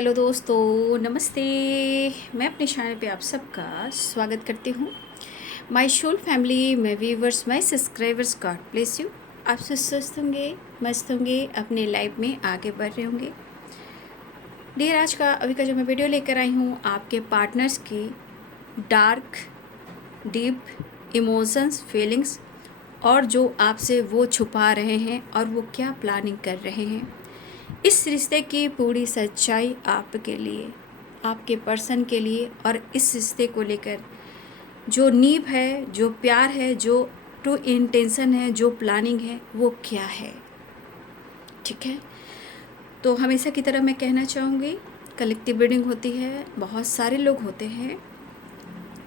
Hello दोस्तों, नमस्ते। मैं अपने चैनल पे आप सबका स्वागत करती हूँ। My soul family, my viewers, my subscribers, God bless you. आप सब स्वस्थ होंगे, मस्त होंगे, अपने लाइफ में आगे बढ़ रहे होंगे। डियर, आज का अभी का जो मैं वीडियो लेकर आई हूँ, आपके पार्टनर्स की डार्क डीप इमोशंस, फीलिंग्स और जो आपसे वो छुपा रहे हैं और वो क्या प्लानिंग कर रहे हैं, इस रिश्ते की पूरी सच्चाई आपके लिए, आपके पर्सन के लिए, और इस रिश्ते को लेकर जो नींव है, जो प्यार है, जो ट्रू इंटेंशन है, जो प्लानिंग है, वो क्या है। ठीक है, तो हमेशा की तरह मैं कहना चाहूँगी, कलेक्टिव रीडिंग होती है, बहुत सारे लोग होते हैं,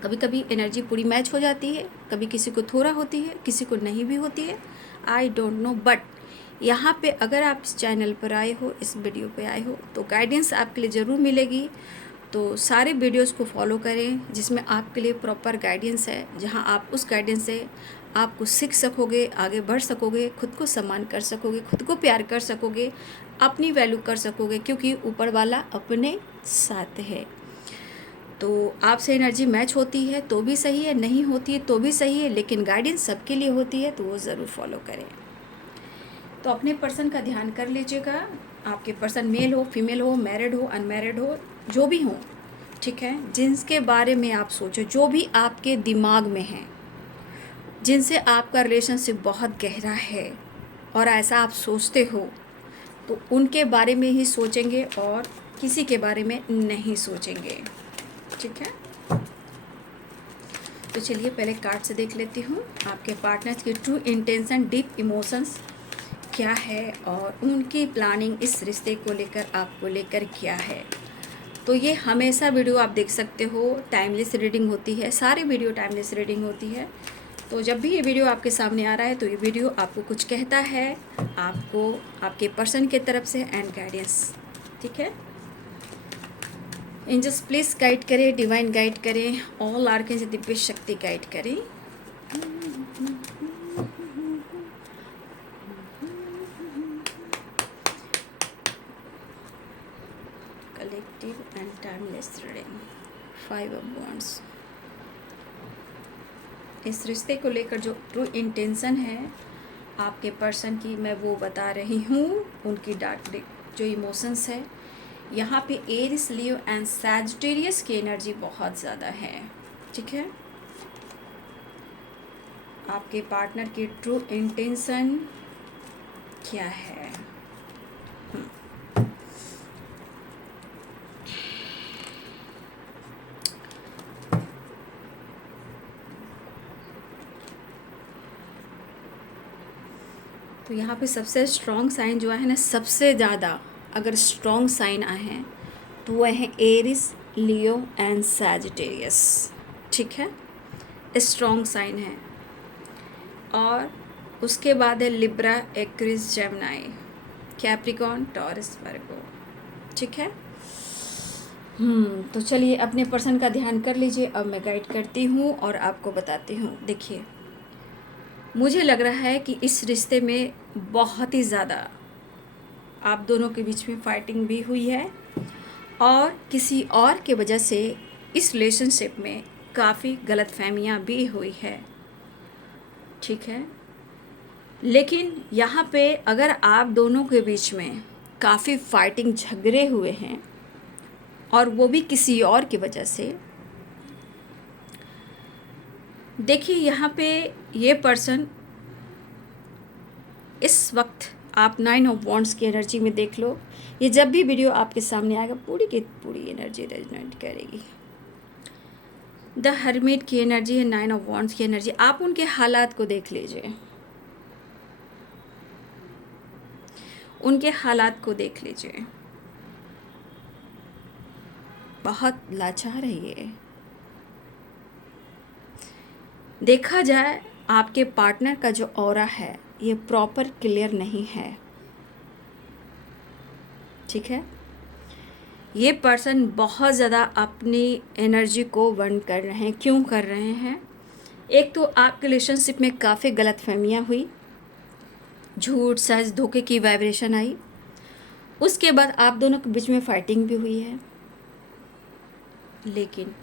कभी कभी एनर्जी पूरी मैच हो जाती है, कभी किसी को थोड़ा होती है, किसी को नहीं भी होती है, आई डोंट नो। बट यहाँ पे अगर आप इस चैनल पर आए हो, इस वीडियो पे आए हो, तो गाइडेंस आपके लिए ज़रूर मिलेगी। तो सारे वीडियोस को फॉलो करें जिसमें आपके लिए प्रॉपर गाइडेंस है, जहाँ आप उस गाइडेंस से आप कुछ सीख सकोगे, आगे बढ़ सकोगे, खुद को सम्मान कर सकोगे, खुद को प्यार कर सकोगे, अपनी वैल्यू कर सकोगे, क्योंकि ऊपर वाला अपने साथ है। तो आपसे एनर्जी मैच होती है तो भी सही है, नहीं होती है तो भी सही है, लेकिन गाइडेंस सबके लिए होती है, तो वो ज़रूर फॉलो करें। तो अपने पर्सन का ध्यान कर लीजिएगा। आपके पर्सन मेल हो, फीमेल हो, मैरिड हो, अनमैरिड हो, जो भी हो, ठीक है, जिनके बारे में आप सोचो, जो भी आपके दिमाग में है, जिनसे आपका रिलेशनशिप बहुत गहरा है और ऐसा आप सोचते हो, तो उनके बारे में ही सोचेंगे और किसी के बारे में नहीं सोचेंगे। ठीक है, तो चलिए पहले कार्ड से देख लेती हूँ आपके पार्टनर्स की ट्रू इंटेंशन, डीप इमोशंस क्या है और उनकी प्लानिंग इस रिश्ते को लेकर, आपको लेकर क्या है। तो ये हमेशा वीडियो आप देख सकते हो, टाइमलेस रीडिंग होती है, सारे वीडियो टाइमलेस रीडिंग होती है। तो जब भी ये वीडियो आपके सामने आ रहा है तो ये वीडियो आपको कुछ कहता है, आपको आपके पर्सन के तरफ से एंड गाइडेंस। ठीक है, एंजल्स प्लीज़ गाइड करें, डिवाइन गाइड करें, ऑल आर्केंजल दिव्य शक्ति गाइड करें। Collective and timeless reading, 5 of wands. इस रिश्ते को लेकर जो ट्रू इंटेंशन है आपके पर्सन की, मैं वो बता रही हूँ। उनकी डार्क जो इमोशंस है, यहाँ पे एरिस, लियो एंड सैजिटेरियस की एनर्जी बहुत ज़्यादा है। ठीक है, आपके पार्टनर की ट्रू इंटेंशन क्या है। तो यहाँ पे सबसे स्ट्रॉन्ग साइन जो है ना, सबसे ज़्यादा अगर स्ट्रॉन्ग साइन आए हैं तो वह है एरिस, लियो एंड सैजिटेरियस। ठीक है, स्ट्रॉन्ग साइन है। और उसके बाद है लिब्रा, एक्विरिस, जेमिनी, कैप्रिकॉर्न, टॉरस, वर्गो। ठीक है, तो चलिए अपने पर्सन का ध्यान कर लीजिए। अब मैं गाइड करती हूँ और आपको बताती हूँ। देखिए, मुझे लग रहा है कि इस रिश्ते में बहुत ही ज़्यादा आप दोनों के बीच में फाइटिंग भी हुई है और किसी और के वजह से इस रिलेशनशिप में काफ़ी गलतफहमियां भी हुई है। ठीक है, लेकिन यहाँ पे अगर आप दोनों के बीच में काफ़ी फाइटिंग, झगड़े हुए हैं और वो भी किसी और की वजह से, देखिए यहाँ पे ये पर्सन इस वक्त, आप 9 ऑफ वॉन्ड्स की एनर्जी में देख लो। ये जब भी वीडियो आपके सामने आएगा पूरी की पूरी एनर्जी रेजोनेट करेगी। द हर्मिट की एनर्जी है, 9 ऑफ वॉन्ड्स की एनर्जी। आप उनके हालात को देख लीजिए, उनके हालात को देख लीजिए, बहुत लाचार है ये। देखा जाए आपके पार्टनर का जो ऑरा है ये प्रॉपर क्लियर नहीं है। ठीक है, ये पर्सन बहुत ज़्यादा अपनी एनर्जी को बर्न कर रहे हैं। क्यों कर रहे हैं? एक तो आपके रिलेशनशिप में काफ़ी गलतफहमियां हुई, झूठ, सच, धोखे की वाइब्रेशन आई, उसके बाद आप दोनों के बीच में फाइटिंग भी हुई है, लेकिन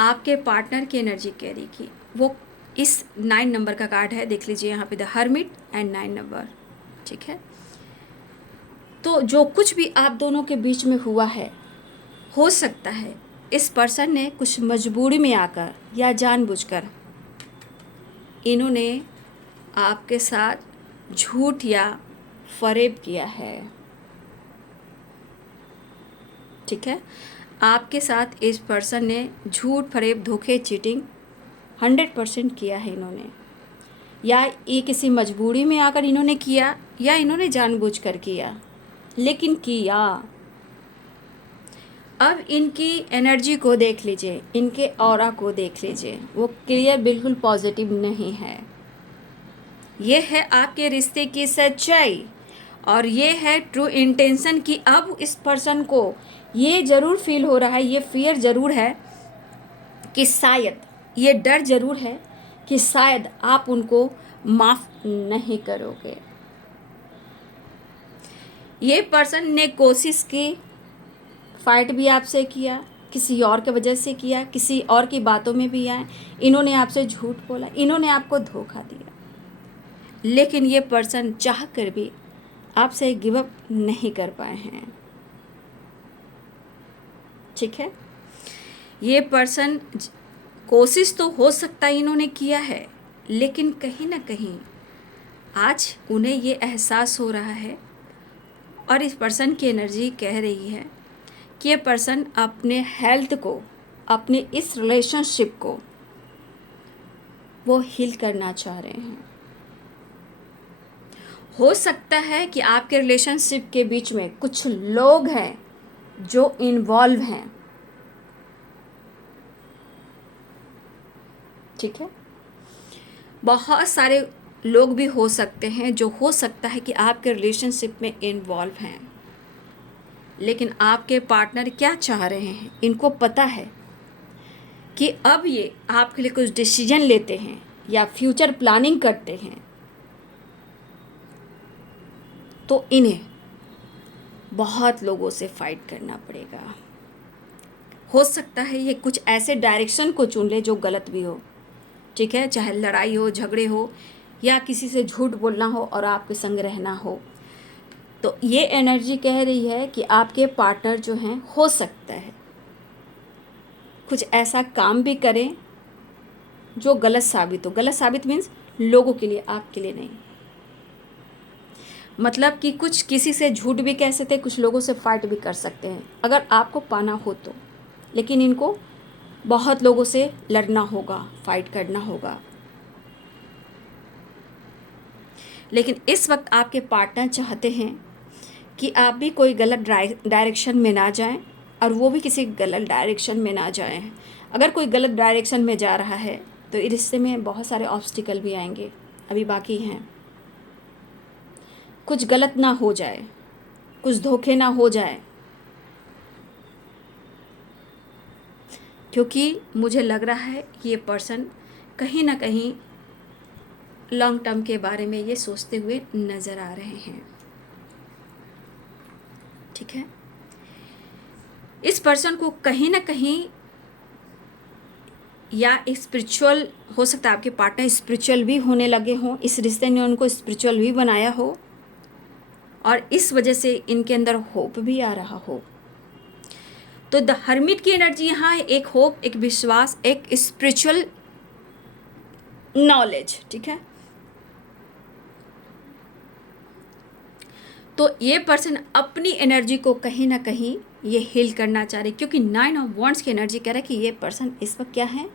आपके पार्टनर की एनर्जी कह रही कि वो इस 9 नंबर का कार्ड है, देख लीजिए यहाँ पे द हर्मिट एंड 9 नंबर, ठीक है। तो जो कुछ भी आप दोनों के बीच में हुआ है, हो सकता है इस पर्सन ने कुछ मजबूरी में आकर या जानबूझकर इन्होंने आपके साथ झूठ या फरेब किया है, ठीक है। आपके साथ इस पर्सन ने झूठ फरेब धोखे चीटिंग 100% किया है इन्होंने, या ये किसी मजबूरी में आकर इन्होंने किया या इन्होंने जानबूझकर किया, लेकिन किया। अब इनकी एनर्जी को देख लीजिए, इनके ऑरा को देख लीजिए, वो क्लियर बिल्कुल पॉजिटिव नहीं है। ये है आपके रिश्ते की सच्चाई और ये है ट्रू इंटेंशन कि अब इस पर्सन को ये ज़रूर फील हो रहा है, ये फियर ज़रूर है कि शायद, ये डर ज़रूर है कि शायद आप उनको माफ़ नहीं करोगे। ये पर्सन ने कोशिश की, फाइट भी आपसे किया, किसी और के वजह से किया, किसी और की बातों में भी आए, इन्होंने आपसे झूठ बोला, इन्होंने आपको धोखा दिया, लेकिन ये पर्सन चाह कर भी आपसे गिव अप नहीं कर पाए हैं, ठीक है। ये पर्सन कोशिश तो हो सकता है इन्होंने किया है, लेकिन कहीं ना कहीं आज उन्हें ये एहसास हो रहा है और इस पर्सन की एनर्जी कह रही है कि ये पर्सन अपने हेल्थ को, अपने इस रिलेशनशिप को वो हील करना चाह रहे हैं। हो सकता है कि आपके रिलेशनशिप के बीच में कुछ लोग हैं जो इन्वॉल्व हैं, ठीक है। बहुत सारे लोग भी हो सकते हैं जो हो सकता है कि आपके रिलेशनशिप में इन्वॉल्व हैं, लेकिन आपके पार्टनर क्या चाह रहे हैं, इनको पता है कि अब ये आपके लिए कुछ डिसीजन लेते हैं या फ्यूचर प्लानिंग करते हैं, तो इन्हें बहुत लोगों से फाइट करना पड़ेगा। हो सकता है ये कुछ ऐसे डायरेक्शन को चुन ले जो गलत भी हो, ठीक है, चाहे लड़ाई हो, झगड़े हो, या किसी से झूठ बोलना हो और आपके संग रहना हो। तो ये एनर्जी कह रही है कि आपके पार्टनर जो हैं, हो सकता है कुछ ऐसा काम भी करें जो गलत साबित हो। गलत साबित मीन्स लोगों के लिए, आपके लिए नहीं। मतलब कि कुछ किसी से झूठ भी कह सकते हैं, कुछ लोगों से फाइट भी कर सकते हैं अगर आपको पाना हो तो, लेकिन इनको बहुत लोगों से लड़ना होगा, फाइट करना होगा। लेकिन इस वक्त आपके पार्टनर चाहते हैं कि आप भी कोई गलत डायरेक्शन में ना जाएं और वो भी किसी गलत डायरेक्शन में ना जाएं। अगर कोई गलत डायरेक्शन में जा रहा है तो इस रिश्ते में बहुत सारे ऑब्स्टिकल भी आएंगे, अभी बाकी हैं। कुछ गलत ना हो जाए, कुछ धोखे ना हो जाए, क्योंकि मुझे लग रहा है कि ये पर्सन कहीं ना कहीं लॉन्ग टर्म के बारे में ये सोचते हुए नज़र आ रहे हैं, ठीक है। इस पर्सन को कहीं ना कहीं या स्पिरिचुअल, हो सकता है आपके पार्टनर स्पिरिचुअल भी होने लगे हों, इस रिश्ते ने उनको स्पिरिचुअल भी बनाया हो और इस वजह से इनके अंदर होप भी आ रहा हो। तो द हर्मिट की एनर्जी यहाँ है, एक होप, एक विश्वास, एक स्पिरिचुअल नॉलेज, ठीक है। तो ये पर्सन अपनी एनर्जी को कहीं ना कहीं ये हील करना चाह रहे, क्योंकि 9 ऑफ वॉन्ड्स की एनर्जी कह रहा है कि ये पर्सन इस वक्त क्या है,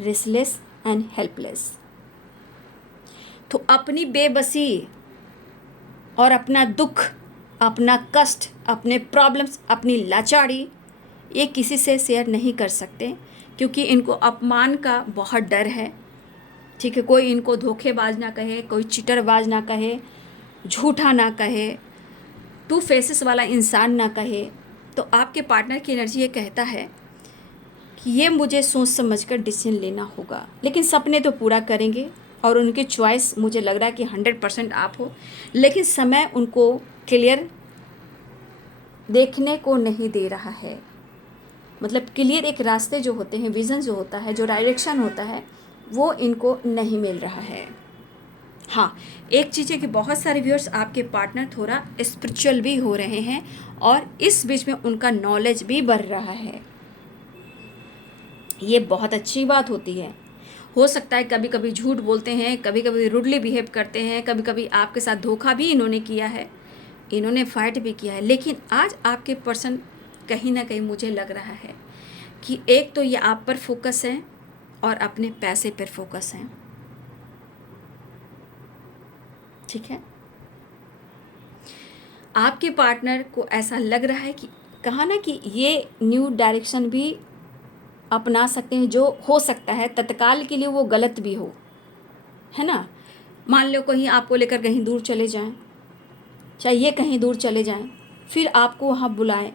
रेस्टलेस एंड हेल्पलेस। तो अपनी बेबसी और अपना दुख, अपना कष्ट, अपने प्रॉब्लम्स, अपनी लाचारी ये किसी से शेयर नहीं कर सकते, क्योंकि इनको अपमान का बहुत डर है, ठीक है। कोई इनको धोखेबाज ना कहे, कोई चीटरबाज ना कहे, झूठा ना कहे, टू फेसेस वाला इंसान ना कहे। तो आपके पार्टनर की एनर्जी ये कहता है कि ये मुझे सोच समझकर डिसीजन लेना होगा, लेकिन सपने तो पूरा करेंगे, और उनकी चॉइस मुझे लग रहा है कि 100% आप हो, लेकिन समय उनको क्लियर देखने को नहीं दे रहा है। मतलब क्लियर एक रास्ते जो होते हैं, विज़न जो होता है, जो डायरेक्शन होता है, वो इनको नहीं मिल रहा है। हाँ, एक चीज़ है कि बहुत सारे व्यूअर्स आपके पार्टनर थोड़ा स्पिरिचुअल भी हो रहे हैं और इस बीच में उनका नॉलेज भी बढ़ रहा है। ये बहुत अच्छी बात होती है। हो सकता है कभी कभी झूठ बोलते हैं, कभी कभी रूडली बिहेव करते हैं, कभी कभी आपके साथ धोखा भी इन्होंने किया है, इन्होंने फाइट भी किया है, लेकिन आज आपके पर्सन कहीं ना कहीं मुझे लग रहा है कि एक तो ये आप पर फोकस है और अपने पैसे पर फोकस है। ठीक है, आपके पार्टनर को ऐसा लग रहा है कि कहा ना कि ये न्यू डायरेक्शन भी अपना सकते हैं, जो हो सकता है तत्काल के लिए वो गलत भी हो, है ना। मान लो कहीं आपको लेकर कहीं दूर चले जाएं, चाहे ये कहीं दूर चले जाएं, फिर आपको वहाँ बुलाएं,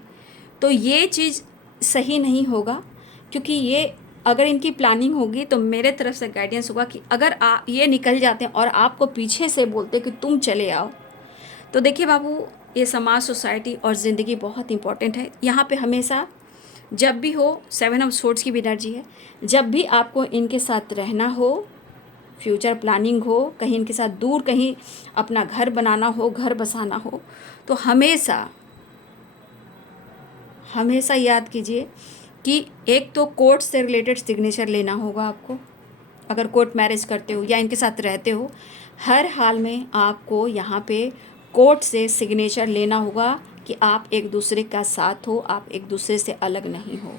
तो ये चीज़ सही नहीं होगा। क्योंकि ये अगर इनकी प्लानिंग होगी तो मेरे तरफ से गाइडेंस होगा कि अगर ये निकल जाते हैं और आपको पीछे से बोलते कि तुम चले आओ, तो देखिए बाबू, ये समाज, सोसाइटी और ज़िंदगी बहुत इंपॉर्टेंट है। यहाँ पे हमेशा जब भी हो, 7 ऑफ सोर्ड्स की भी एनर्जी है, जब भी आपको इनके साथ रहना हो, फ्यूचर प्लानिंग हो, कहीं इनके साथ दूर कहीं अपना घर बनाना हो, घर बसाना हो, तो हमेशा हमेशा याद कीजिए कि एक तो कोर्ट से रिलेटेड सिग्नेचर लेना होगा आपको। अगर कोर्ट मैरिज करते हो या इनके साथ रहते हो, हर हाल में आपको यहाँ पे कोर्ट से सिग्नेचर लेना होगा कि आप एक दूसरे का साथ हो, आप एक दूसरे से अलग नहीं हो।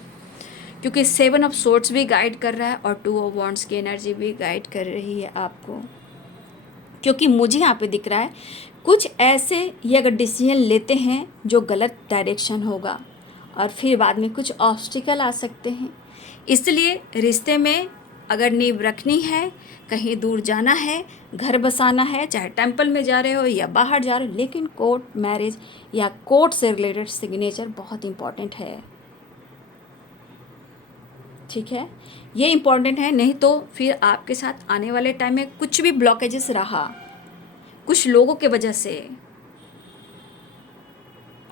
क्योंकि 7 ऑफ सोर्ड्स भी गाइड कर रहा है और 2 ऑफ वॉन्ड्स की एनर्जी भी गाइड कर रही है आपको। क्योंकि मुझे यहाँ पे दिख रहा है कुछ ऐसे ये अगर डिसीजन लेते हैं जो गलत डायरेक्शन होगा और फिर बाद में कुछ ऑब्स्टिकल आ सकते हैं। इसलिए रिश्ते में अगर नींव रखनी है, कहीं दूर जाना है, घर बसाना है, चाहे टेंपल में जा रहे हो या बाहर जा रहे हो, लेकिन कोर्ट मैरिज या कोर्ट से रिलेटेड सिग्नेचर बहुत इंपॉर्टेंट है। ठीक है, ये इम्पॉर्टेंट है, नहीं तो फिर आपके साथ आने वाले टाइम में कुछ भी ब्लॉकेजेस रहा कुछ लोगों के वजह से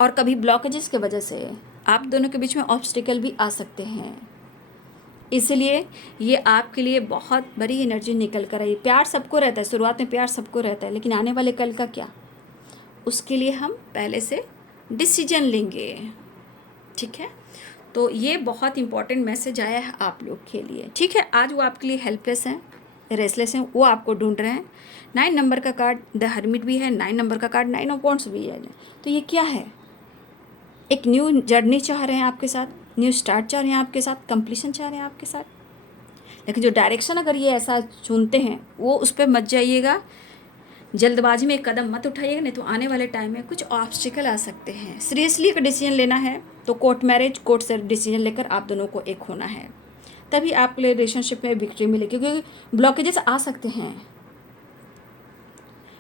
और कभी ब्लॉकेजेस के वजह से आप दोनों के बीच में ऑब्स्टिकल भी आ सकते हैं। इसलिए ये आपके लिए बहुत बड़ी एनर्जी निकल कर आई। प्यार सबको रहता है, शुरुआत में प्यार सबको रहता है, लेकिन आने वाले कल का क्या, उसके लिए हम पहले से डिसीजन लेंगे। ठीक है, तो ये बहुत इंपॉर्टेंट मैसेज आया है आप लोग के लिए। ठीक है, आज वो आपके लिए हेल्पलेस हैं, रेस्टलेस हैं, वो आपको ढूंढ रहे हैं। 9 नंबर का कार्ड द हर्मिट भी है, 9 नंबर का कार्ड 9 ऑफ वॉन्ड्स भी है। तो ये क्या है, एक न्यू जर्नी चाह रहे हैं आपके साथ, न्यू स्टार्ट चाह रहे हैं आपके साथ, कंप्लीशन चाह रहे हैं आपके साथ। लेकिन जो डायरेक्शन अगर ये ऐसा चुनते हैं वो उस पर मत जाइएगा, जल्दबाजी में एक कदम मत उठाइएगा, नहीं तो आने वाले टाइम में कुछ ऑब्स्टिकल आ सकते हैं। सीरियसली अगर डिसीजन लेना है तो कोर्ट मैरिज, कोर्ट से डिसीजन लेकर आप दोनों को एक होना है, तभी आपके लिए रिलेशनशिप में विक्ट्री मिलेगी। क्योंकि ब्लॉकेजेस आ सकते हैं,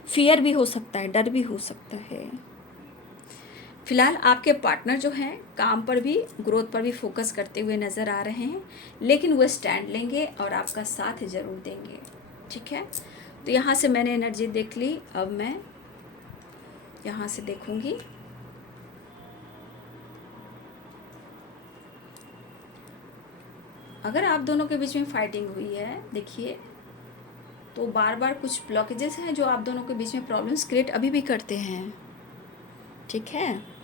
फियर भी हो सकता है, डर भी हो सकता है। फिलहाल आपके पार्टनर जो हैं काम पर भी, ग्रोथ पर भी फोकस करते हुए नज़र आ रहे हैं, लेकिन वो स्टैंड लेंगे और आपका साथ ज़रूर देंगे। ठीक है, तो यहाँ से मैंने एनर्जी देख ली, अब मैं यहाँ से देखूँगी। अगर आप दोनों के बीच में फाइटिंग हुई है, देखिए, तो बार बार कुछ ब्लॉकेजेस हैं जो आप दोनों के बीच में प्रॉब्लम्स क्रिएट अभी भी करते हैं। ठीक है,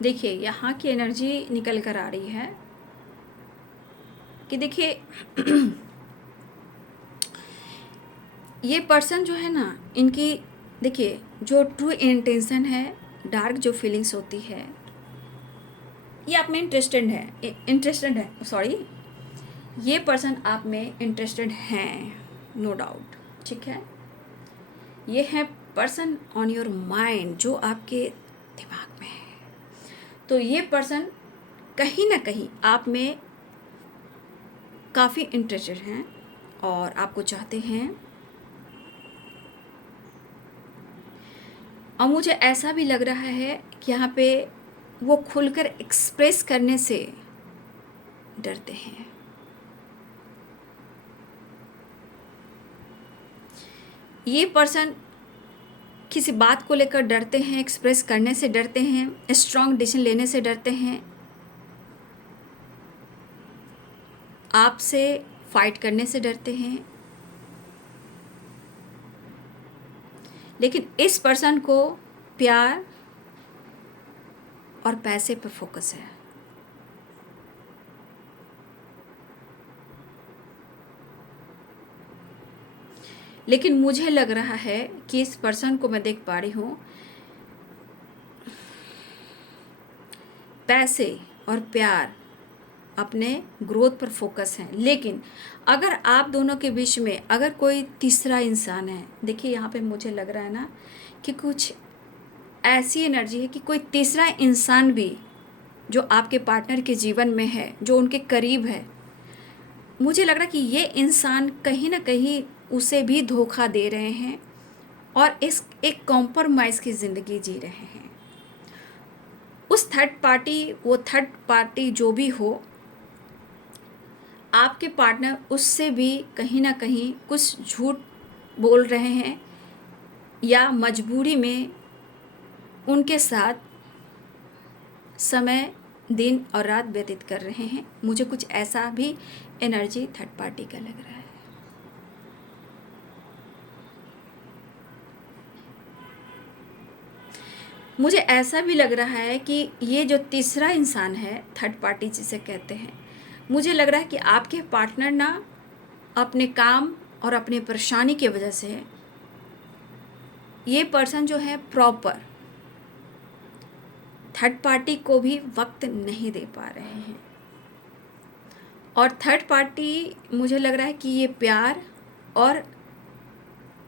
देखिए यहाँ की एनर्जी निकल कर आ रही है कि देखिए ये पर्सन जो है ना, इनकी देखिए जो ट्रू इंटेंशन है, डार्क जो फीलिंग्स होती है, ये आप में इंटरेस्टेड है सॉरी, ये पर्सन आप में इंटरेस्टेड हैं, नो डाउट। ठीक है, ये है पर्सन ऑन योर माइंड, जो आपके दिमाग में है। तो ये पर्सन कहीं ना कहीं आप में काफ़ी इंटरेस्टेड हैं और आपको चाहते हैं। और मुझे ऐसा भी लग रहा है कि यहाँ पे वो खुलकर एक्सप्रेस करने से डरते हैं। ये पर्सन किसी बात को लेकर डरते हैं, एक्सप्रेस करने से डरते हैं, स्ट्रॉन्ग डिसीजन लेने से डरते हैं, आपसे फाइट करने से डरते हैं। लेकिन इस पर्सन को प्यार और पैसे पर फोकस है। लेकिन मुझे लग रहा है कि इस पर्सन को मैं देख पा रही हूँ, पैसे और प्यार अपने ग्रोथ पर फोकस है। लेकिन अगर आप दोनों के बीच में अगर कोई तीसरा इंसान है, देखिए यहाँ पे मुझे लग रहा है ना कि कुछ ऐसी एनर्जी है कि कोई तीसरा इंसान भी जो आपके पार्टनर के जीवन में है, जो उनके करीब है, मुझे लग रहा है कि ये इंसान कहीं ना कहीं उसे भी धोखा दे रहे हैं और इस एक कॉम्प्रोमाइज़ की ज़िंदगी जी रहे हैं। उस थर्ड पार्टी जो भी हो, आपके पार्टनर उससे भी कहीं ना कहीं कुछ झूठ बोल रहे हैं या मजबूरी में उनके साथ समय दिन और रात व्यतीत कर रहे हैं। मुझे कुछ ऐसा भी एनर्जी थर्ड पार्टी का लग रहा है। मुझे ऐसा भी लग रहा है कि ये जो तीसरा इंसान है, थर्ड पार्टी जिसे कहते हैं, मुझे लग रहा है कि आपके पार्टनर ना अपने काम और अपने परेशानी की वजह से ये पर्सन जो है प्रॉपर थर्ड पार्टी को भी वक्त नहीं दे पा रहे हैं। और थर्ड पार्टी मुझे लग रहा है कि ये प्यार और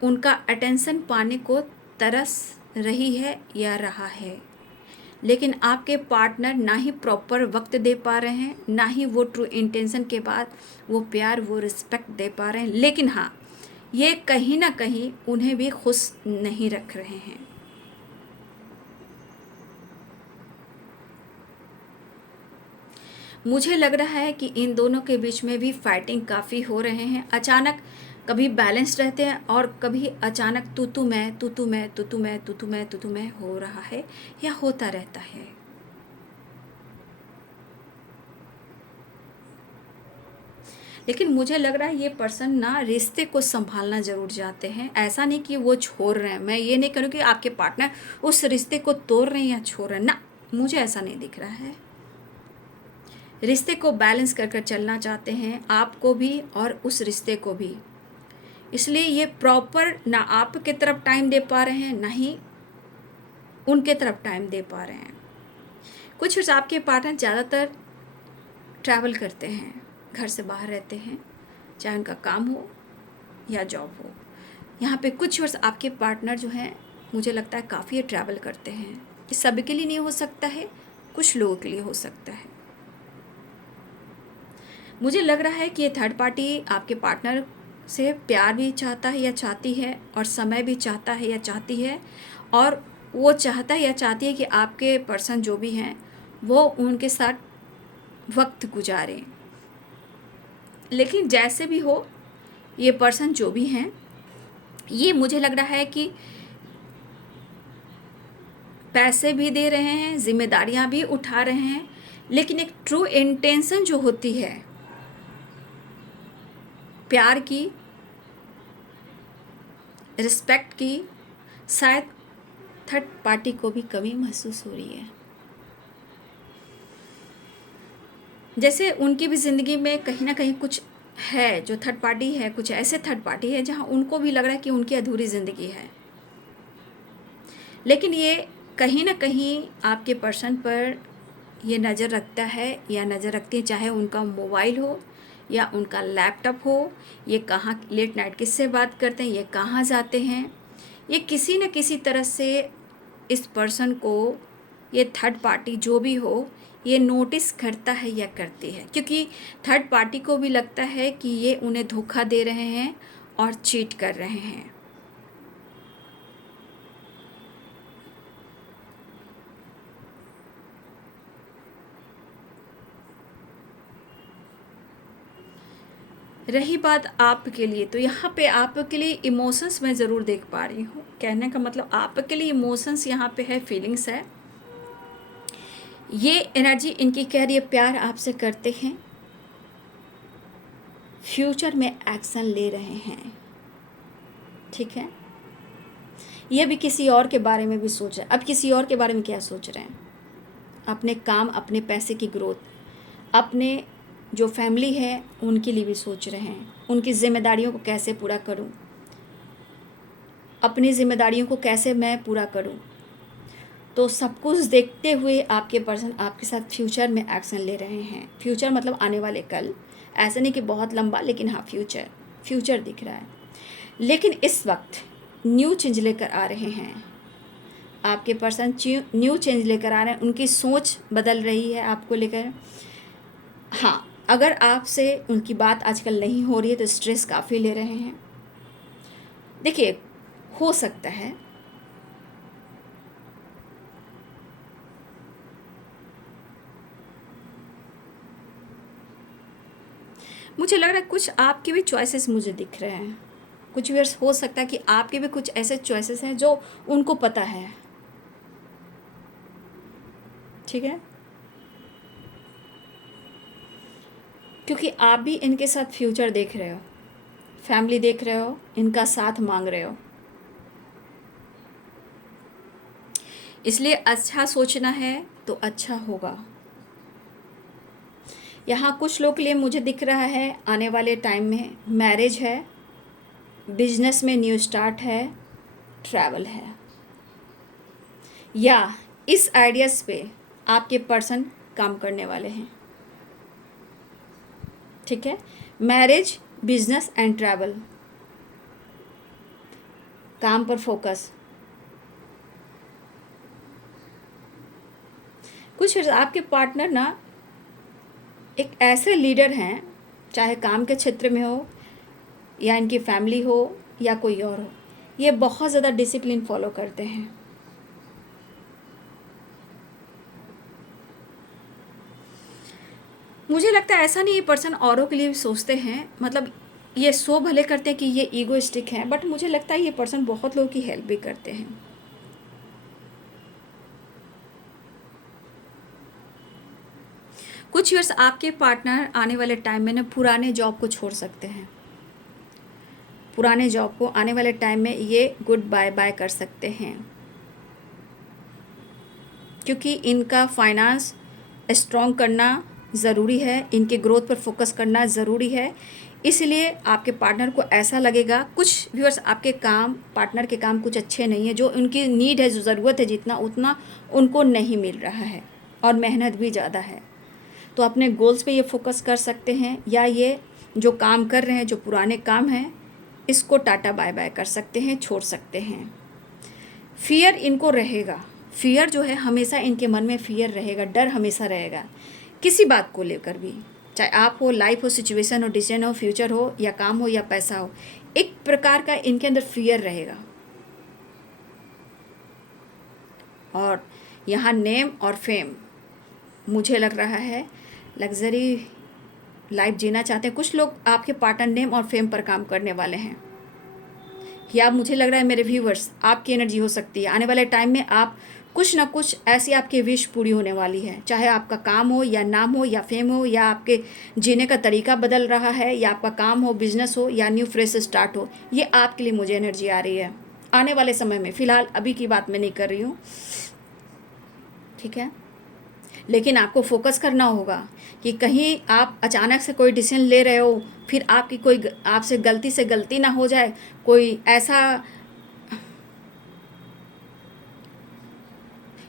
उनका अटेंशन पाने को तरस रही है या रहा है। लेकिन आपके पार्टनर ना ही प्रॉपर वक्त दे पा रहे हैं, ना ही वो ट्रू इंटेंशन के बाद वो प्यार वो रिस्पेक्ट दे पा रहे हैं। लेकिन हाँ, ये कहीं ना कहीं उन्हें भी खुश नहीं रख रहे हैं। मुझे लग रहा है कि इन दोनों के बीच में भी फाइटिंग काफ़ी हो रहे हैं। अचानक कभी बैलेंस रहते हैं और कभी अचानक तू मैं हो रहा है या होता रहता है। लेकिन मुझे लग रहा है ये पर्सन ना रिश्ते को संभालना ज़रूर चाहते हैं। ऐसा नहीं कि वो छोड़ रहे हैं। मैं ये नहीं करूँ कि आपके पार्टनर उस रिश्ते को तोड़ रहे हैं या छोड़ रहे हैं, ना, मुझे ऐसा नहीं दिख रहा है। रिश्ते को बैलेंस कर कर चलना चाहते हैं, आपको भी और उस रिश्ते को भी। इसलिए ये प्रॉपर ना आपके तरफ टाइम दे पा रहे हैं, ना ही उनके तरफ टाइम दे पा रहे हैं। कुछ आपके पार्टनर ज़्यादातर ट्रैवल करते हैं, घर से बाहर रहते हैं, चाहे उनका काम हो या जॉब हो। यहाँ पे कुछ वर्ष आपके पार्टनर जो हैं, मुझे लगता है काफ़ी ट्रैवल करते हैं। ये सभी के लिए नहीं हो सकता है, कुछ लोगों के लिए हो सकता है। मुझे लग रहा है कि ये थर्ड पार्टी आपके पार्टनर से प्यार भी चाहता है या चाहती है, और समय भी चाहता है या चाहती है, और वो चाहता है या चाहती है कि आपके पर्सन जो भी हैं वो उनके साथ वक्त गुजारें। लेकिन जैसे भी हो, ये पर्सन जो भी हैं, ये मुझे लग रहा है कि पैसे भी दे रहे हैं, जिम्मेदारियां भी उठा रहे हैं, लेकिन एक ट्रू इंटेंशन जो होती है प्यार की, रिस्पेक्ट की, शायद थर्ड पार्टी को भी कमी महसूस हो रही है। जैसे उनकी भी ज़िंदगी में कहीं ना कहीं कुछ है जो थर्ड पार्टी है, कुछ ऐसे थर्ड पार्टी है जहां उनको भी लग रहा है कि उनकी अधूरी ज़िंदगी है। लेकिन ये कहीं ना कहीं आपके पर्सन पर ये नज़र रखता है या नज़र रखती है, चाहे उनका मोबाइल हो या उनका लैपटॉप हो, ये कहाँ लेट नाइट किससे बात करते हैं, ये कहाँ जाते हैं, ये किसी न किसी तरह से इस पर्सन को, ये थर्ड पार्टी जो भी हो, ये नोटिस करता है या करती है, क्योंकि थर्ड पार्टी को भी लगता है कि ये उन्हें धोखा दे रहे हैं और चीट कर रहे हैं। रही बात आपके लिए, तो यहाँ पे आपके लिए इमोशंस मैं ज़रूर देख पा रही हूँ। कहने का मतलब आपके लिए इमोशंस यहाँ पे है, फीलिंग्स है। ये एनर्जी इनकी कह रही है प्यार आपसे करते हैं, फ्यूचर में एक्शन ले रहे हैं, ठीक है। ये भी किसी और के बारे में भी सोच रहे हैं। अब किसी और के बारे में क्या सोच रहे हैं? अपने काम, अपने पैसे की ग्रोथ, अपने जो फैमिली है उनके लिए भी सोच रहे हैं। उनकी जिम्मेदारियों को कैसे पूरा करूं, अपनी जिम्मेदारियों को कैसे मैं पूरा करूं। तो सब कुछ देखते हुए आपके पर्सन आपके साथ फ्यूचर में एक्शन ले रहे हैं। फ्यूचर मतलब आने वाले कल, ऐसे नहीं कि बहुत लंबा, लेकिन हाँ फ्यूचर दिख रहा है। लेकिन इस वक्त न्यू चेंज लेकर आ रहे हैं। आपके पर्सन न्यू चेंज लेकर आ रहे हैं। उनकी सोच बदल रही है आपको लेकर। हाँ, अगर आपसे उनकी बात आजकल नहीं हो रही है तो स्ट्रेस काफ़ी ले रहे हैं। देखिए, हो सकता है मुझे लग रहा है कुछ आपके भी चॉइसेस मुझे दिख रहे हैं। कुछ व्यूअर्स हो सकता है कि आपके भी कुछ ऐसे चॉइसेस हैं जो उनको पता है, ठीक है। क्योंकि आप भी इनके साथ फ्यूचर देख रहे हो, फैमिली देख रहे हो, इनका साथ मांग रहे हो। इसलिए अच्छा सोचना है तो अच्छा होगा। यहाँ कुछ लोग के लिए मुझे दिख रहा है आने वाले टाइम में मैरिज है, बिजनेस में न्यू स्टार्ट है, ट्रैवल है, या इस आइडियाज़ पे आपके पर्सन काम करने वाले हैं, ठीक है। मैरिज, बिजनेस एंड ट्रैवल, काम पर फोकस। कुछ आपके पार्टनर ना एक ऐसे लीडर हैं, चाहे काम के क्षेत्र में हो या इनकी फैमिली हो या कोई और हो, ये बहुत ज़्यादा डिसिप्लिन फॉलो करते हैं। मुझे लगता है ऐसा नहीं, ये पर्सन औरों के लिए भी सोचते हैं, मतलब ये सो भले करते हैं कि ये ईगोइस्टिक हैं, बट मुझे लगता है ये पर्सन बहुत लोगों की हेल्प भी करते हैं। कुछ ईयर्स आपके पार्टनर आने वाले टाइम में ना पुराने जॉब को छोड़ सकते हैं। पुराने जॉब को आने वाले टाइम में ये गुड बाय बाय कर सकते हैं, क्योंकि इनका फाइनेंस स्ट्रॉन्ग करना ज़रूरी है, इनके ग्रोथ पर फोकस करना ज़रूरी है। इसलिए आपके पार्टनर को ऐसा लगेगा, कुछ व्यूअर्स आपके काम, पार्टनर के काम कुछ अच्छे नहीं है, जो उनकी नीड है, जो ज़रूरत है, जितना उतना उनको नहीं मिल रहा है और मेहनत भी ज़्यादा है। तो अपने गोल्स पे ये फोकस कर सकते हैं, या ये जो काम कर रहे हैं, जो पुराने काम हैं, इसको टाटा बाय बाय कर सकते हैं, छोड़ सकते हैं। फियर इनको रहेगा, फियर जो है हमेशा इनके मन में फियर रहेगा, डर हमेशा रहेगा किसी बात को लेकर भी, चाहे आप हो, लाइफ हो, सिचुएशन हो, डिसीजन हो, फ्यूचर हो, या काम हो या पैसा हो, एक प्रकार का इनके अंदर फियर रहेगा। और यहाँ नेम और फेम, मुझे लग रहा है लग्जरी लाइफ जीना चाहते हैं कुछ लोग। आपके पार्टनर नेम और फेम पर काम करने वाले हैं, या मुझे लग रहा है मेरे व्यूवर्स आपकी एनर्जी हो सकती है आने वाले टाइम में आप कुछ ना कुछ ऐसी आपकी विश पूरी होने वाली है, चाहे आपका काम हो या नाम हो या फेम हो, या आपके जीने का तरीका बदल रहा है, या आपका काम हो, बिजनेस हो, या न्यू फ्रेश स्टार्ट हो। ये आपके लिए मुझे एनर्जी आ रही है आने वाले समय में। फ़िलहाल अभी की बात मैं नहीं कर रही हूँ, ठीक है। लेकिन आपको फोकस करना होगा कि कहीं आप अचानक से कोई डिसीजन ले रहे हो, फिर आपकी कोई आपसे गलती से गलती ना हो जाए, कोई ऐसा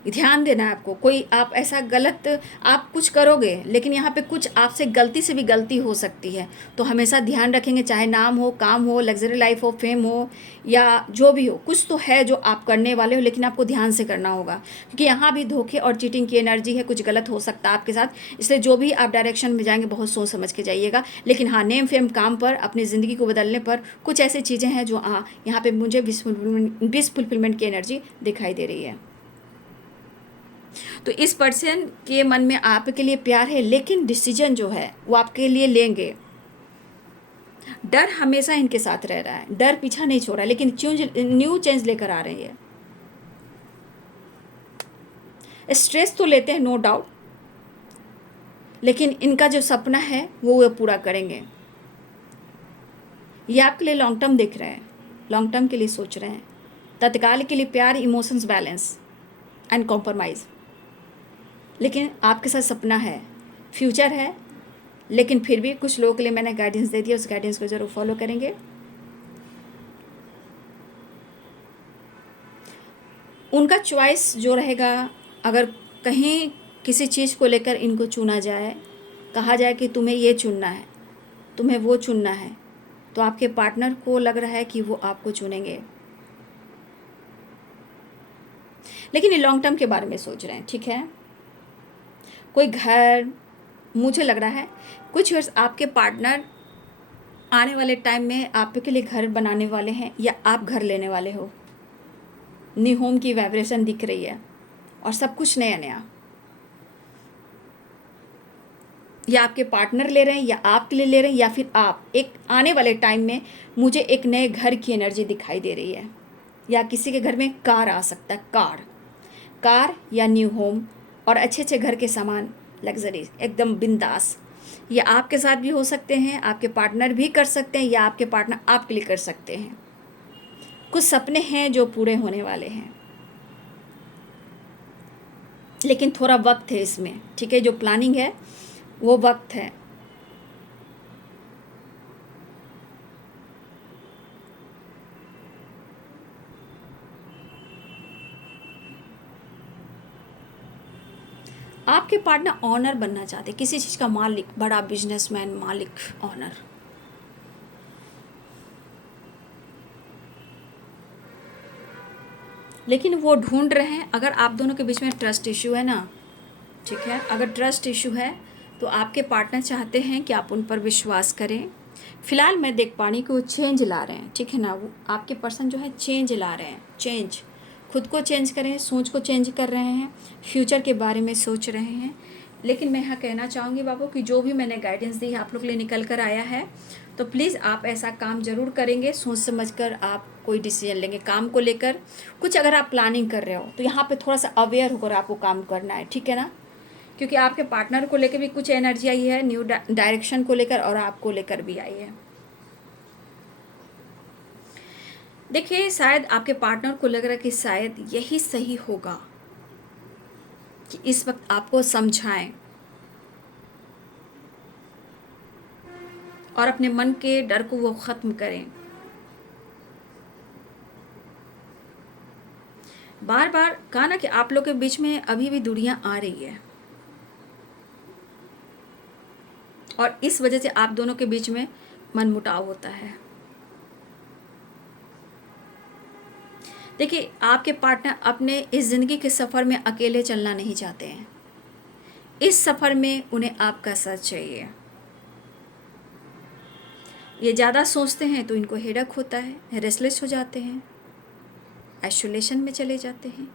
ध्यान देना है आपको। कोई आप ऐसा गलत आप कुछ करोगे, लेकिन यहाँ पे कुछ आपसे गलती से भी गलती हो सकती है, तो हमेशा ध्यान रखेंगे, चाहे नाम हो, काम हो, लग्जरी लाइफ हो, फेम हो, या जो भी हो, कुछ तो है जो आप करने वाले हो, लेकिन आपको ध्यान से करना होगा, क्योंकि यहाँ भी धोखे और चीटिंग की एनर्जी है, कुछ गलत हो सकता है आपके साथ। इसलिए जो भी आप डायरेक्शन में जाएंगे बहुत सोच समझ के जाइएगा। लेकिन हाँ, नेम फेम काम पर, अपनी ज़िंदगी को बदलने पर कुछ ऐसी चीज़ें हैं जो यहाँ पे मुझे विश फुलफिलमेंट की एनर्जी दिखाई दे रही है। तो इस पर्सन के मन में आपके लिए प्यार है, लेकिन डिसीजन जो है वो आपके लिए लेंगे। डर हमेशा इनके साथ रह रहा है, डर पीछा नहीं छोड़ रहा है, लेकिन न्यू चेंज लेकर आ रही है। स्ट्रेस तो लेते हैं, नो डाउट, लेकिन इनका जो सपना है वो पूरा करेंगे। ये आपके लिए लॉन्ग टर्म देख रहे हैं, लॉन्ग टर्म के लिए सोच रहे हैं। तत्काल के लिए प्यार, इमोशंस बैलेंस एंड कॉम्प्रोमाइज़, लेकिन आपके साथ सपना है, फ्यूचर है। लेकिन फिर भी कुछ लोगों के लिए मैंने गाइडेंस दे दिया, उस गाइडेंस को ज़रूर फॉलो करेंगे। उनका चॉइस जो रहेगा, अगर कहीं किसी चीज़ को लेकर इनको चुना जाए, कहा जाए कि तुम्हें ये चुनना है, तुम्हें वो चुनना है, तो आपके पार्टनर को लग रहा है कि वो आपको चुनेंगे, लेकिन ये लॉन्ग टर्म के बारे में सोच रहे हैं। ठीक है, कोई घर, मुझे लग रहा है कुछ वर्ष आपके पार्टनर आने वाले टाइम में आपके लिए घर बनाने वाले हैं, या आप घर लेने वाले हो। न्यू होम की वाइब्रेशन दिख रही है, और सब कुछ नया नया, या आपके पार्टनर ले रहे हैं, या आपके लिए ले रहे हैं, या फिर आप एक आने वाले टाइम में मुझे एक नए घर की एनर्जी दिखाई दे रही है। या किसी के घर में कार आ सकता है, कार या न्यू होम, और अच्छे अच्छे घर के सामान, लग्जरी, एकदम बिंदास। ये आपके साथ भी हो सकते हैं, आपके पार्टनर भी कर सकते हैं, या आपके पार्टनर आपके लिए कर सकते हैं। कुछ सपने हैं जो पूरे होने वाले हैं, लेकिन थोड़ा वक्त है इसमें। ठीक है, जो प्लानिंग है वो वक्त है। आपके पार्टनर ऑनर बनना चाहते, किसी चीज़ का मालिक, बड़ा बिजनेसमैन, मालिक, ऑनर। लेकिन वो ढूंढ रहे हैं, अगर आप दोनों के बीच में ट्रस्ट इशू है ना, ठीक है, अगर ट्रस्ट इशू है तो आपके पार्टनर चाहते हैं कि आप उन पर विश्वास करें। फिलहाल मैं देख पा रही कि वो चेंज ला रहे हैं। ठीक है ना, वो आपके पर्सन जो है चेंज ला रहे हैं, चेंज, खुद को चेंज करें, सोच को चेंज कर रहे हैं, फ्यूचर के बारे में सोच रहे हैं। लेकिन मैं यहाँ कहना चाहूँगी बाबू कि जो भी मैंने गाइडेंस दी है आप लोग के लिए निकल कर आया है, तो प्लीज़ आप ऐसा काम ज़रूर करेंगे, सोच समझ कर आप कोई डिसीजन लेंगे काम को लेकर। कुछ अगर आप प्लानिंग कर रहे हो तो यहाँ पे थोड़ा सा अवेयर होकर आपको काम करना है। ठीक है ना, क्योंकि आपके पार्टनर को लेकर भी कुछ एनर्जी आई है, न्यू डायरेक्शन को लेकर, और आपको लेकर भी आई है। देखिए, शायद आपके पार्टनर को लग रहा है कि शायद यही सही होगा कि इस वक्त आपको समझाएं और अपने मन के डर को वो ख़त्म करें। बार बार कहा ना कि आप लोग के बीच में अभी भी दूरियां आ रही है, और इस वजह से आप दोनों के बीच में मनमुटाव होता है। देखिए, आपके पार्टनर अपने इस ज़िंदगी के सफ़र में अकेले चलना नहीं चाहते हैं। इस सफ़र में उन्हें आपका साथ चाहिए। ये ज़्यादा सोचते हैं तो इनको हेडक होता है, रेस्टलेस हो जाते हैं, आइसोलेशन में चले जाते हैं।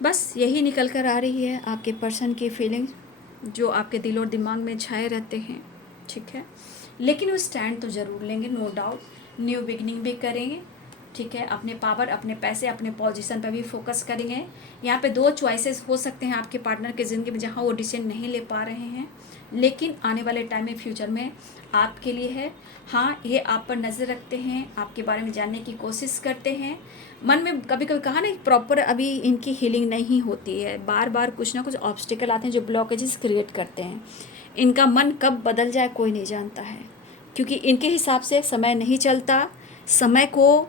बस यही निकल कर आ रही है आपके पर्सन की फीलिंग्स, जो आपके दिल और दिमाग में छाए रहते हैं। ठीक है, लेकिन वो स्टैंड तो ज़रूर लेंगे, नो डाउट, न्यू बिगनिंग भी करेंगे। ठीक है, अपने पावर, अपने पैसे, अपने पोजीशन पर भी फोकस करेंगे। यहाँ पे दो चॉइसेस हो सकते हैं आपके पार्टनर की ज़िंदगी में जहाँ वो डिसीजन नहीं ले पा रहे हैं, लेकिन आने वाले टाइम में, फ्यूचर में आपके लिए है। हाँ, ये आप पर नज़र रखते हैं, आपके बारे में जानने की कोशिश करते हैं। मन में कभी कभी कहा ना, प्रॉपर अभी इनकी हीलिंग नहीं होती है, बार बार कुछ ना कुछ ऑब्स्टिकल आते हैं जो ब्लॉकेजेस क्रिएट करते हैं। इनका मन कब बदल जाए कोई नहीं जानता है, क्योंकि इनके हिसाब से समय नहीं चलता। समय को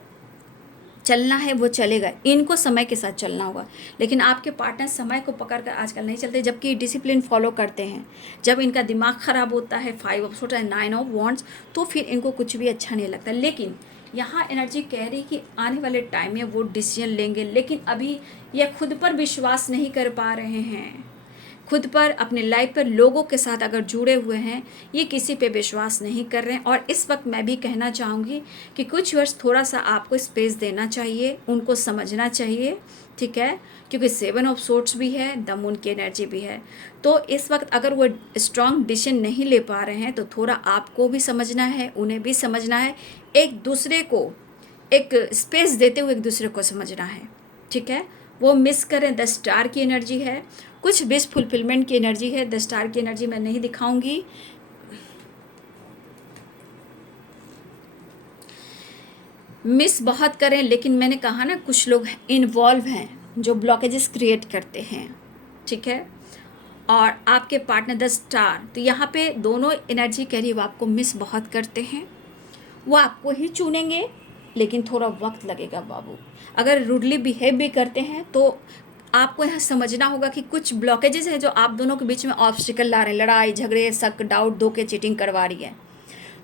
चलना है वो चलेगा, इनको समय के साथ चलना होगा। लेकिन आपके पार्टनर समय को पकड़ कर आजकल नहीं चलते, जबकि डिसिप्लिन फॉलो करते हैं। जब इनका दिमाग ख़राब होता है, 5 ऑफ सोर्ड्स है, 9 ऑफ वॉन्ड्स, तो फिर इनको कुछ भी अच्छा नहीं लगता। लेकिन यहाँ एनर्जी कह रही कि आने वाले टाइम में वो डिसीजन लेंगे, लेकिन अभी ये खुद पर विश्वास नहीं कर पा रहे हैं। खुद पर, अपने लाइफ पर, लोगों के साथ अगर जुड़े हुए हैं, ये किसी पे विश्वास नहीं कर रहे हैं। और इस वक्त मैं भी कहना चाहूँगी कि कुछ वर्ष थोड़ा सा आपको स्पेस देना चाहिए, उनको समझना चाहिए, ठीक है, क्योंकि 7 ऑफ सोर्ड्स भी है, द मून की एनर्जी भी है। तो इस वक्त अगर वो स्ट्रॉन्ग डिसीजन नहीं ले पा रहे हैं तो थोड़ा आपको भी समझना है, उन्हें भी समझना है, एक दूसरे को एक स्पेस देते हुए एक दूसरे को समझना है, ठीक है। वो मिस करें, 10 स्टार की एनर्जी है, कुछ विश फुलफिलमेंट की एनर्जी है। 10 स्टार की एनर्जी मैं नहीं दिखाऊंगी, मिस बहुत करें, लेकिन मैंने कहा ना कुछ लोग इन्वॉल्व हैं जो ब्लॉकेजेस क्रिएट करते हैं, ठीक है। और आपके पार्टनर 10 स्टार, तो यहाँ पे दोनों एनर्जी कह रही है वो आपको मिस बहुत करते हैं, वो आपको ही चुनेंगे, लेकिन थोड़ा वक्त लगेगा बाबू। अगर रूडली बिहेव भी करते हैं तो आपको यहाँ समझना होगा कि कुछ ब्लॉकेजेस हैं जो आप दोनों के बीच में ऑब्स्टिकल ला रहे हैं, लड़ाई झगड़े, शक, डाउट, धोखे, चीटिंग करवा रही है।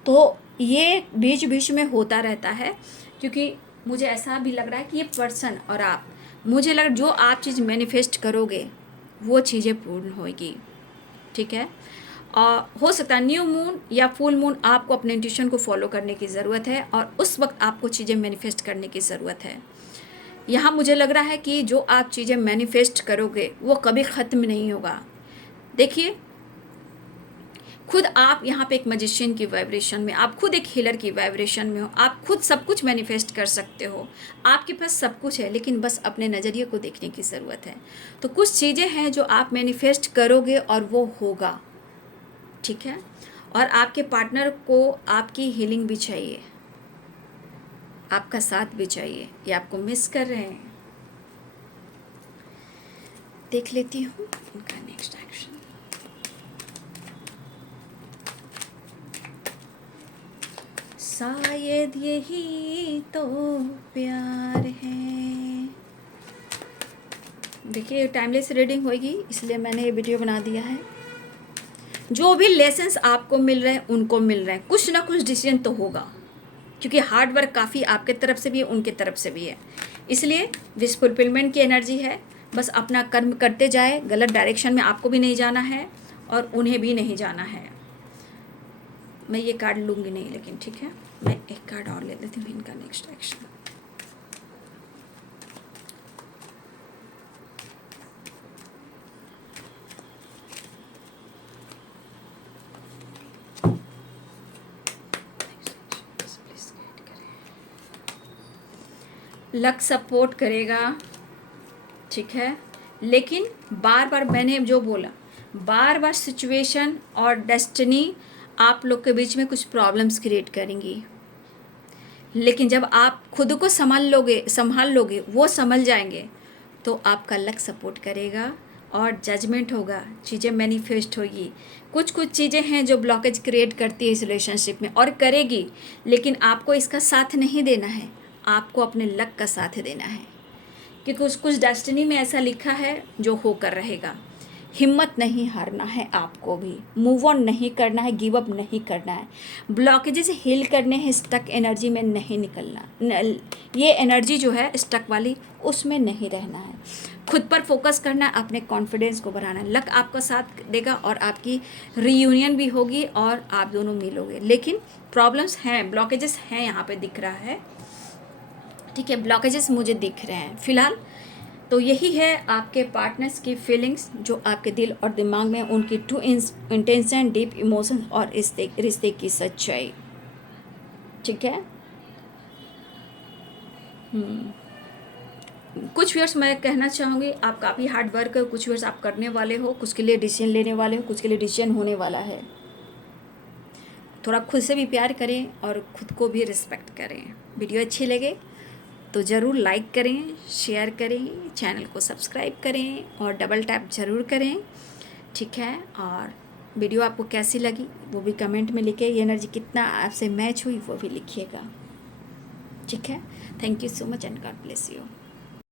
तो ये बीच बीच में होता रहता है, क्योंकि मुझे ऐसा भी लग रहा है कि ये पर्सन और आप, मुझे लग जो आप चीज़ मैनिफेस्ट करोगे वो चीज़ें पूर्ण होगी, ठीक है। और हो सकता है न्यू मून या फुल मून, आपको अपने इंट्यूशन को फॉलो करने की ज़रूरत है और उस वक्त आपको चीज़ें मैनिफेस्ट करने की ज़रूरत है। यहाँ मुझे लग रहा है कि जो आप चीज़ें मैनिफेस्ट करोगे वो कभी ख़त्म नहीं होगा। देखिए, खुद आप यहाँ पे एक मैजिशियन की वाइब्रेशन में, आप खुद एक हीलर की वाइब्रेशन में हो, आप खुद सब कुछ मैनिफेस्ट कर सकते हो, आपके पास सब कुछ है, लेकिन बस अपने नज़रिए को देखने की ज़रूरत है। तो कुछ चीज़ें हैं जो आप मैनिफेस्ट करोगे और वो होगा, ठीक है। और आपके पार्टनर को आपकी हीलिंग भी चाहिए, आपका साथ भी चाहिए, ये आपको मिस कर रहे हैं। देख लेती हूँ उनका नेक्स्ट एक्शन। शायद यही तो प्यार है। देखिए, टाइमलेस रीडिंग होगी, इसलिए मैंने ये वीडियो बना दिया है। जो भी लेसन्स आपको मिल रहे हैं उनको मिल रहे हैं, कुछ ना कुछ डिसीजन तो होगा, क्योंकि हार्ड वर्क काफ़ी आपके तरफ से भी है, उनके तरफ से भी है। इसलिए विश फुलफिलमेंट की एनर्जी है, बस अपना कर्म करते जाए, गलत डायरेक्शन में आपको भी नहीं जाना है और उन्हें भी नहीं जाना है। मैं ये कार्ड लूँगी नहीं, लेकिन ठीक है, मैं एक कार्ड और ले लेती हूँ इनका नेक्स्ट एक्शन। लक सपोर्ट करेगा, ठीक है, लेकिन बार बार मैंने जो बोला, बार बार सिचुएशन और डेस्टिनी आप लोग के बीच में कुछ प्रॉब्लम्स क्रिएट करेंगी। लेकिन जब आप खुद को संभाल लोगे, वो संभल जाएंगे, तो आपका लक सपोर्ट करेगा और जजमेंट होगा, चीज़ें मैनिफेस्ट होगी। कुछ कुछ चीज़ें हैं जो ब्लॉकेज क्रिएट करती है इस रिलेशनशिप में और करेगी, लेकिन आपको इसका साथ नहीं देना है, आपको अपने लक का साथ देना है, क्योंकि कुछ डेस्टिनी में ऐसा लिखा है जो होकर रहेगा। हिम्मत नहीं हारना है आपको भी, मूव ऑन नहीं करना है, गिव अप नहीं करना है, ब्लॉकेजेस हील करने हैं, स्टक एनर्जी में नहीं निकलना, ये एनर्जी जो है स्टक वाली उसमें नहीं रहना है, खुद पर फोकस करना है, अपने कॉन्फिडेंस को बढ़ाना है। लक आपका साथ देगा और आपकी रीयूनियन भी होगी और आप दोनों मिलोगे। लेकिन प्रॉब्लम्स हैं, ब्लॉकेजेस हैं, यहाँ पे दिख रहा है, ठीक है, ब्लॉकेजेस मुझे दिख रहे हैं फिलहाल। तो यही है आपके पार्टनर्स की फीलिंग्स, जो आपके दिल और दिमाग में, उनकी ट्रू इंटेंशन, डीप इमोशन और रिश्ते की सच्चाई, ठीक है। कुछ व्यूअर्स मैं कहना चाहूँगी, आप काफ़ी हार्ड वर्क, कुछ व्यूअर्स आप करने वाले हो, कुछ के लिए डिसीजन लेने वाले हो, कुछ के लिए डिसीजन होने वाला है। थोड़ा खुद से भी प्यार करें और खुद को भी रिस्पेक्ट करें। वीडियो अच्छी लगे तो ज़रूर लाइक करें, शेयर करें, चैनल को सब्सक्राइब करें और डबल टैप ज़रूर करें, ठीक है। और वीडियो आपको कैसी लगी वो भी कमेंट में लिखे, ये एनर्जी कितना आपसे मैच हुई वो भी लिखिएगा, ठीक है। Thank you so much and God bless you.